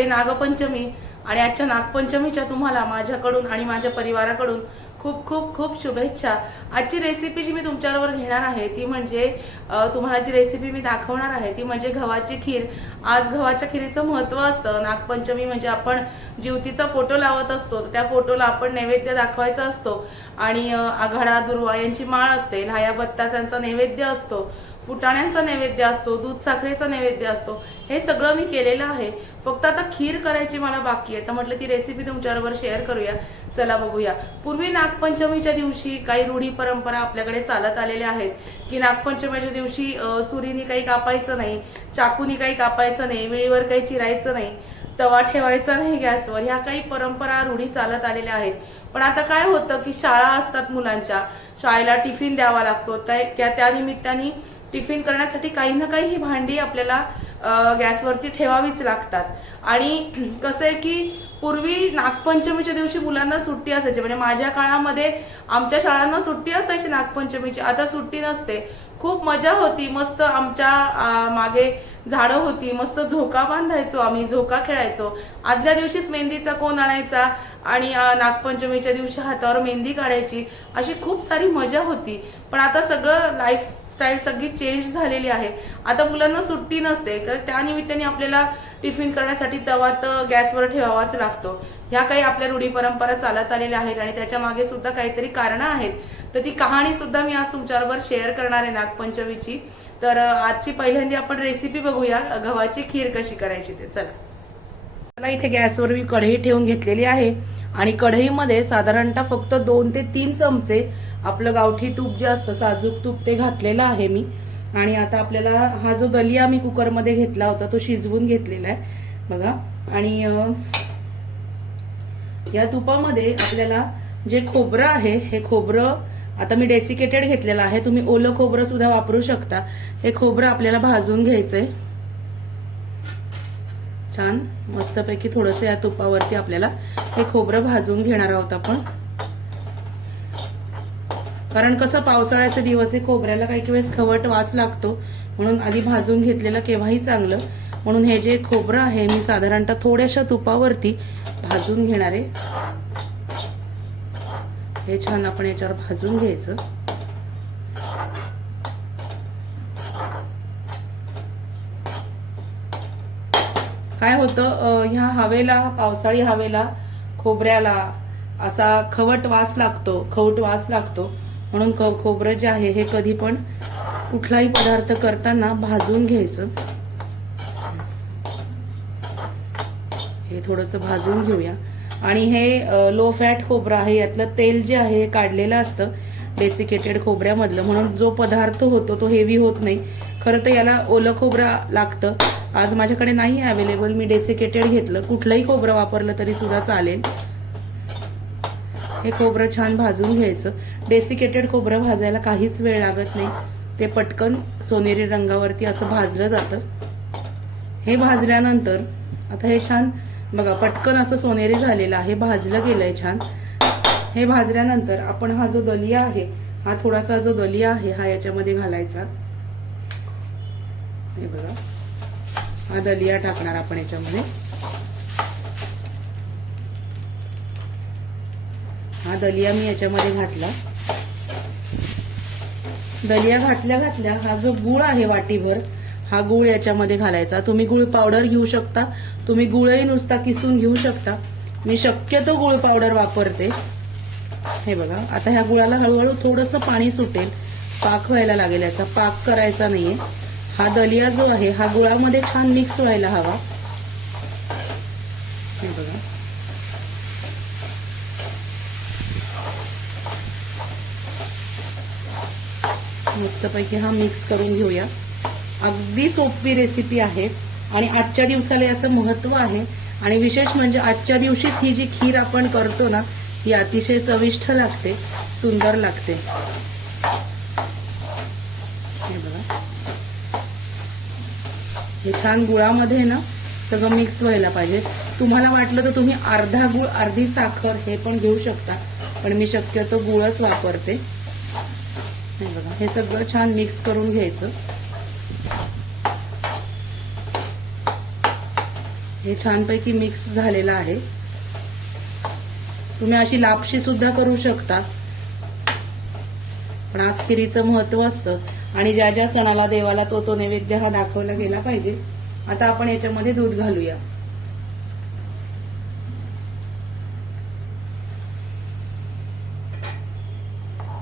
आहे नागपंचमी आणि आजच्या नागपंचमीच्या तुम्हाला माझ्याकडून आणि माझ्या परिवाराकडून खूप खूप खूप शुभेच्छा. आजची रेसिपी जी मी तुमच्याबरोबर घेणार आहे ती म्हणजे तुम्हाला जी रेसिपी मी दाखवणार आहे ती म्हणजे गव्हाची खीर. आज गव्हाच्या खिरीचं महत्त्व असतं. नागपंचमी म्हणजे आपण ज्योतीचा फोटो लावत असतो तर त्या फोटोला आपण नैवेद्य दाखवायचा असतो. आणि आघाडा दुर्वा यांची माळ असते. लाया बत्तासांचा नैवेद्य असतो. फुटाण्यांचा नैवेद्य असतो दूध साखरेचा नैवेद्य असतो हे सगळं मी केलेलं आहे. फक्त आता खीर करायची मला बाकी आहे. तर म्हटलं ती रेसिपी तुमच्याबरोबर शेअर करूया. चला बघूया. पूर्वी नागपंचमीच्या दिवशी काही रूढी परंपरा आपल्याकडे चालत आलेल्या आहेत. की नागपंचमीच्या दिवशी सुरीनी काही कापायचं नाही चाकूनी काही कापायचं नाही विळीवर काही चिरायचं नाही तवा ठेवायचा नाही गॅसवर. ह्या काही परंपरा रूढी चालत आलेल्या आहेत. पण आता काय होतं की शाळा असतात मुलांच्या. शाळेला टिफिन द्यावा लागतो. त्या त्या- त्या निमित्ताने टिफिन करण्यासाठी काही ना काही ही भांडी आपल्याला गॅसवरती ठेवावीच लागतात. आणि कसं आहे की पूर्वी नागपंचमीच्या दिवशी मुलांना सुट्टी असायची. म्हणजे माझ्या काळामध्ये आमच्या शाळांना सुट्टी असायची नागपंचमीची. आता सुट्टी नसते. खूप मजा होती. मस्त आमच्या मागे झाडं होती. मस्त झोका बांधायचो आम्ही झोका खेळायचो. आदल्या दिवशीच मेहंदीचा कोण आणायचा? आणि नागपंचमीच्या दिवशी हातावर मेहंदी काढायची. अशी खूप सारी मजा होती. पण आता सगळं लाईफ लाईफस्टाईल सगळी चेंज झालेली आहे. आता मुलांना सुट्टी नसते तर त्या निमित्ताने आपल्याला टिफिन करण्यासाठी तवा तर गॅसवर ठेवावाच लागतो. ह्या काही आपल्या रूढी परंपरा चालत आलेल्या आहेत आणि त्याच्यामागे सुद्धा काहीतरी कारणं आहेत. तर ती कहाणी सुद्धा मी आज तुमच्याबरोबर शेअर करणार आहे नागपंचमीची. तर आजची पहिल्यांदी आपण रेसिपी बघूया. गव्हाची खीर कशी करायची ते चला. मला इथे गॅसवर मी कढई ठेवून घेतलेली आहे. आणि कढईमध्ये साधारणतः फक्त दोन ते तीन चमचे आपलं गावठी तूप जे असतं साजूक तूप ते घातलेलं आहे मी. आणि आता आपल्याला हा जो दलिया मी कुकरमध्ये घेतला होता तो शिजवून घेतलेला आहे. बघा. आणि या तुपामध्ये आपल्याला जे खोबरं आहे हे खोबरं आता मी डेसिकेटेड घेतलेलं आहे. तुम्ही ओलं खोबरं सुद्धा वापरू शकता. हे खोबरं आपल्याला भाजून घ्यायचंय. छान मस्तपैकी थोडंसं या तुपावरती आपल्याला हे खोबरं भाजून घेणार आहोत आपण. कारण कसं पावसाळ्याचे दिवस आहे खोबऱ्याला काही वेळेस खवट वास लागतो. म्हणून आधी भाजून घेतलेलं केव्हाही चांगलं. म्हणून हे जे खोबरं आहे मी साधारणतः थोड्याशा तुपावरती भाजून घेणार आहे. हे छान आपण याच्यावर भाजून घ्यायचं. काय होतं ह्या हवेला पावसाळी हवेला खोबऱ्याला असा खवट वास लागतो खवट वास लागतो. म्हणून ख- खोबरं जे आहे हे कधी पण कुठलाही पदार्थ करताना भाजून घ्यायचं. हे थोडंसं भाजून घेऊया. आणि हे लो फॅट खोबरं आहे यातलं तेल जे आहे हे काढलेलं असतं डेसिकेटेड खोबऱ्यामधलं. म्हणून जो पदार्थ होतो तो हेवी होत नाही. खरं तर याला ओलं खोबरं लागतं. आज माझ्याकडे नाही आहे अवेलेबल मी डेसिकेटेड घेतलं. कुठलंही खोबरं वापरलं तरी सुद्धा चालेल. हे खोबरं छान भाजून घ्यायचं. डेसिकेटेड खोबरं भाजायला काहीच वेळ लागत नाही. ते पटकन सोनेरी रंगावरती असं भाजलं जातं. हे भाजल्यानंतर आता हे छान बघा पटकन असं सोनेरी झालेलं आहे. भाजलं गेलंय छान. हे भाजल्यानंतर आपण हा जो दलिया आहे हा थोडासा जो दलिया आहे हा याच्यामध्ये घालायचा. हे बघा. हा दलिया टाकणार आपण याच्यामध्ये. हा दलिया मी याच्यामध्ये घातला. दलिया घातल्या घातल्या हा जो गुळ आहे वाटीभर हा गुळ याच्यामध्ये घालायचा. तुम्ही गुळ पावडर घेऊ शकता. तुम्ही गुळही नुसता किसून घेऊ शकता. मी शक्यतो गुळ पावडर वापरते. हे बघा आता ह्या गुळाला हळूहळू थोडंसं पाणी सुटेल. पाक व्हायला लागेल याचा. पाक करायचा नाहीये. हा दलिया जो आहे हा गुळामध्ये छान मिक्स व्हायला हवा. हे बघा. मस्तपैकी हा मिक्स करून घेऊया. अगदी सोपी रेसिपी आहे आणि आजच्या दिवसाला याचं महत्त्व आहे. आणि विशेष म्हणजे आजच्या दिवशीच ही जी खीर आपण करतो ना ही अतिशय चविष्ट लागते सुंदर लागते हे बघा हे छान गुळामध्ये ना सगळं मिक्स व्हायला पाहिजे. तुम्हाला वाटलं तर तुम्ही अर्धा गुळ अर्धी साखर हे पण घेऊ शकता पण मी शक्यतो गुळच वापरते. हे बघा हे सगळं छान मिक्स करून घ्यायचं. हे छानपैकी मिक्स झालेलं आहे. तुम्ही अशी लापशी सुद्धा करू शकता. पण आज खिरीचं महत्त्व असतं. आणि ज्या ज्या सणाला देवाला तो तो नैवेद्य हा दाखवला गेला पाहिजे आता आपण याच्यामध्ये दूध घालूया.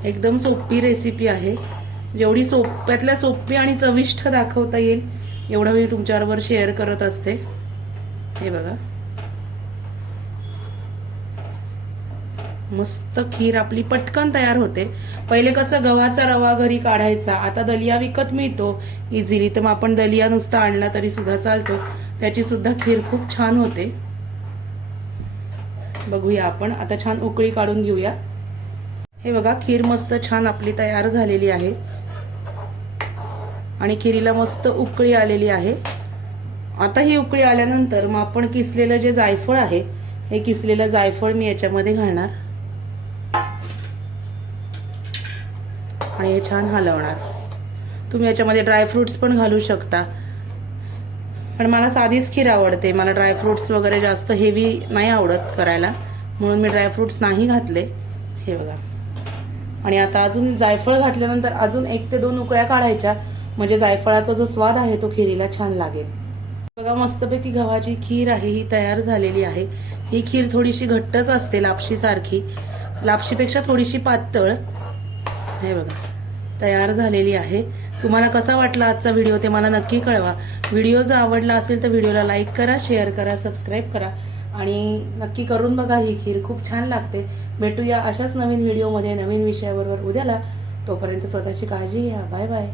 एकदम सोपी रेसिपी आहे. जेवढी सोप्यातल्या सोपी आणि चविष्ट दाखवता येईल एवढं मी तुमच्याबरोबर शेअर करत असते. हे बघा. मस्त खीर आपली पटकन तयार होते. पहिले कसं गव्हाचा रवा घरी काढायचा. आता दलिया विकत मिळतो. इझिली तर मग आपण दलिया नुसता आणला तरी सुद्धा चालतो. त्याची सुद्धा खीर खूप छान होते. बघूया आपण. आता छान उकळी काढून घेऊया. हे बघा खीर मस्त छान आपली तयार झालेली आहे. आणि खिरीला मस्त उकळी आलेली आहे. आता ही उकळी आल्यानंतर मग आपण किसलेलं जे जायफळ आहे हे किसलेलं जायफळ मी याच्यामध्ये घालणार. आणि हे छान हलवणार. तुम्ही याच्यामध्ये ड्रायफ्रुट्स पण घालू शकता. पण मला साधीच खीर आवडते. मला ड्रायफ्रुट्स वगैरे जास्त हेवी नाही आवडत करायला. म्हणून मी ड्रायफ्रुट्स नाही घातले. हे बघा. आणि आता अजून जायफळ घातल्यानंतर अजून एक ते दोन उकळ्या काढायच्या. म्हणजे जायफळाचा जो स्वाद आहे तो खिरीला छान लागेल. बघा मस्तपैकी गव्हाची खीर आहे ही तयार झालेली आहे. ही खीर थोडीशी घट्टच असते लापशीसारखी. लापशीपेक्षा थोडीशी पातळ. हे बघा. तयार झालेली आहे. तुम्हाला कसा वाटला आजचा व्हिडिओ ते मला नक्की कळवा. व्हिडिओ जर आवडला असेल तर व्हिडिओला लाईक करा शेअर करा सबस्क्राईब करा. आणि नक्की करून बघा ही खीर. खूप छान लागते. भेटूया अशाच नवीन व्हिडिओमध्ये नवीन विषयाबरोबर उद्याला. तोपर्यंत स्वतःची काळजी घ्या. Bye bye.